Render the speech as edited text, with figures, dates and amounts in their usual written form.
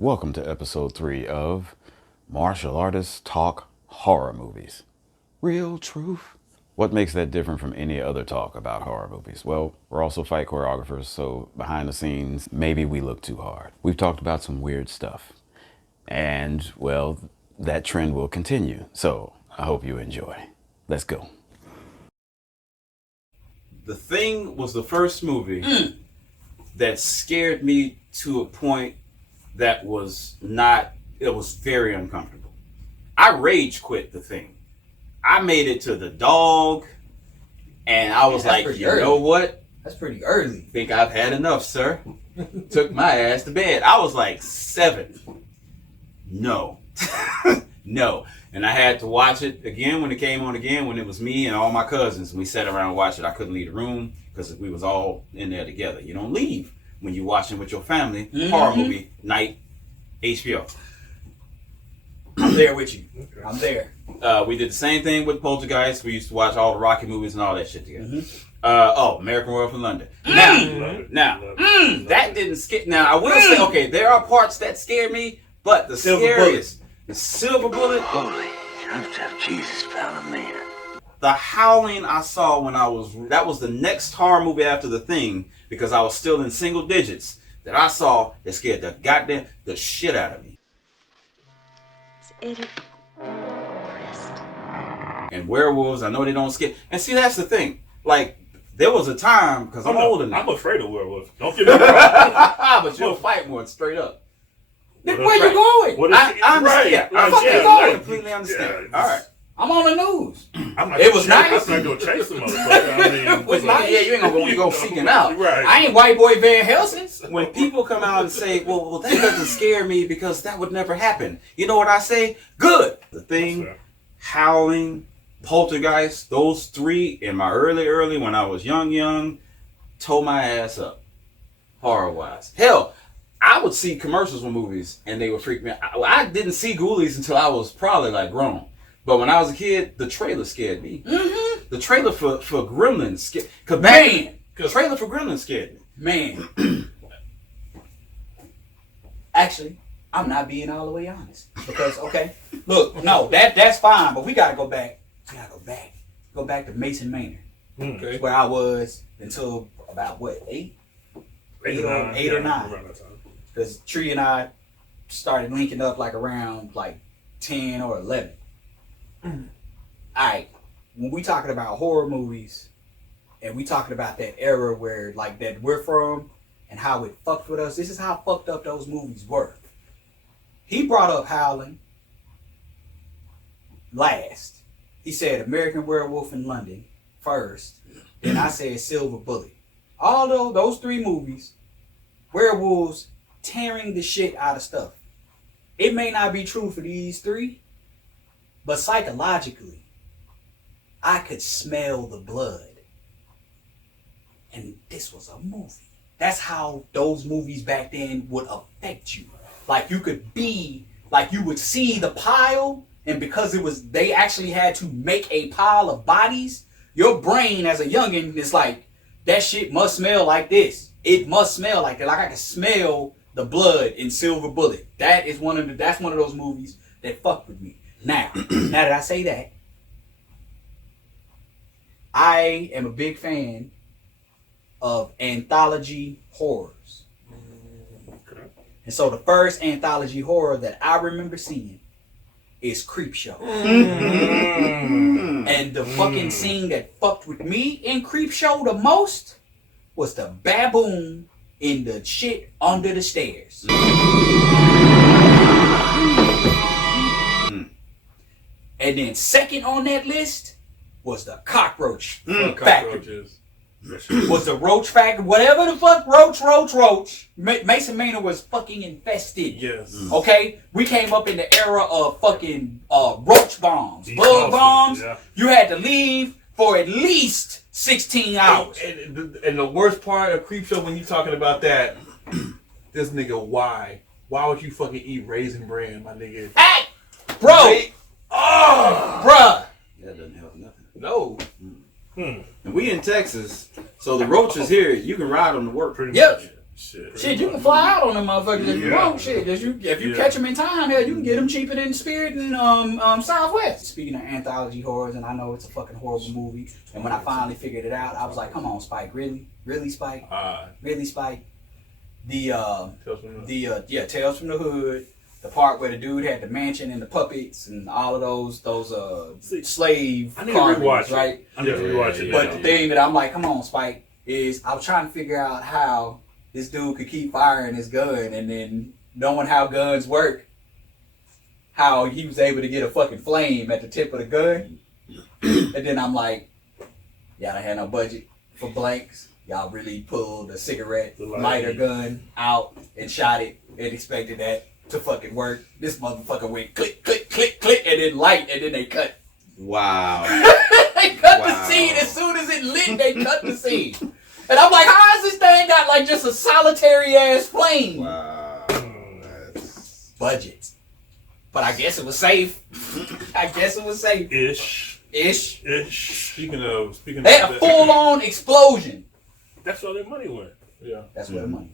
Welcome to episode 3 of Martial Artists Talk Horror Movies. Real truth. What makes that different from any other talk about horror movies? Well, we're also fight choreographers, so behind the scenes, maybe we look too hard. We've talked about some weird stuff. And, well, that trend will continue. So I hope you enjoy. Let's go. The Thing was the first movie that scared me to a point that was not, it was very uncomfortable. I rage quit The Thing. I made it to the dog, and I was like, you know what? That's pretty early. Think I've had enough, sir. Took my ass to bed. I was like 7. No. No. And I had to watch it again when it came on again, when it was me and all my cousins. We sat around and watched it. I couldn't leave the room because we was all in there together. You don't leave when you're watching with your family, horror movie, night, HBO. I'm there with you. I'm there. We did the same thing with Poltergeist. We used to watch all the Rocky movies and all that shit together. American Werewolf in London. Now, that didn't scare. Now, I will say, okay, there are parts that scared me, but the scariest, the Silver Bullet. Holy, you have to have Jesus found a man. The Howling I saw when that was the next horror movie after The Thing, because I was still in single digits, that I saw that scared the shit out of me. And werewolves, I know they don't scare. And see, that's the thing. Like, there was a time, because I'm older now. I'm afraid of werewolves. Don't get me wrong. But you'll fight one straight up. Where you going? I understand. I completely understand. Yeah, all right. I'm on the news. It was nice. I'm not going to chase them motherfucker. I mean, It was nice. Yeah, you ain't gonna go seeking out. Right. I ain't white boy Van Helsing. When people come out and say, well, that doesn't scare me because that would never happen. You know what I say? Good. The Thing, Howling, Poltergeist, those 3 in my early when I was young, tore my ass up. Horror-wise. Hell, I would see commercials with movies and they would freak me out. I didn't see Ghoulies until I was probably like grown. But when I was a kid, the trailer scared me. Mm-hmm. The trailer for Gremlins scared me. The trailer for Gremlins scared me. Man. Actually, I'm not being all the way honest. Because, okay, look, no, that's fine, but we gotta go back. Go back to Mason Manor. Okay. Where I was until about what, 8 or 9. Because Tree and I started linking up like around like 10 or 11. Alright, when we talking about horror movies and we talking about that era where like that we're from and how it fucked with us, this is how fucked up those movies were. He brought up Howling last. He said American Werewolf in London first. Then I said Silver Bullet. Although those 3 movies, werewolves tearing the shit out of stuff. It may not be true for these 3, but psychologically, I could smell the blood. And this was a movie. That's how those movies back then would affect you. Like you could be, like you would see the pile, and because they actually had to make a pile of bodies, your brain as a youngin' is like, that shit must smell like this. It must smell like that. Like I can smell the blood in Silver Bullet. That's one of those movies that fucked with me. Now that I say that, I am a big fan of anthology horrors. Okay. And so the first anthology horror that I remember seeing is Creepshow. And the fucking scene that fucked with me in Creepshow the most was the baboon in the shit under the stairs. And then second on that list was the cockroach factory. Cockroaches. Was the roach factory, whatever the fuck, roach. Mason Manor was fucking infested. Yes. Okay? We came up in the era of fucking roach bombs, bug bombs. Yeah. You had to leave for at least 16 hours. And the worst part of Creepshow when you talking about that, this nigga, why would you fucking eat Raisin Bran, my nigga? Hey! Bro! Bruh! That doesn't help nothing. No. And we in Texas, so the roaches here, you can ride them to work. Pretty Yep. much. Shit, you can fly out on them motherfuckers if you want. Shit, if you catch them in time, hell, you can get them cheaper than Spirit and Southwest. Speaking of anthology horrors, and I know it's a fucking horrible movie, and when I finally figured it out, I was like, come on, Spike, really, Spike, really, Spike. Tales from the Hood. The part where the dude had the mansion and the puppets and all of those slave I need to carvings, rewatch right? it. I need to rewatch it. But the thing that I'm like, come on, Spike, is I was trying to figure out how this dude could keep firing his gun and then knowing how guns work, how he was able to get a fucking flame at the tip of the gun. And then I'm like, y'all don't have no budget for blanks. Y'all really pulled a cigarette lighter gun out and shot it and expected that to fucking work. This motherfucker went click, click, click, click, and then light, and then they cut. Wow. They cut the scene as soon as it lit. They cut the scene, and I'm like, how is this thing got like just a solitary ass flame? Wow. Budget, but I guess it was safe. Ish. Speaking They had a full on explosion. That's where their money went. Yeah. That's where the money.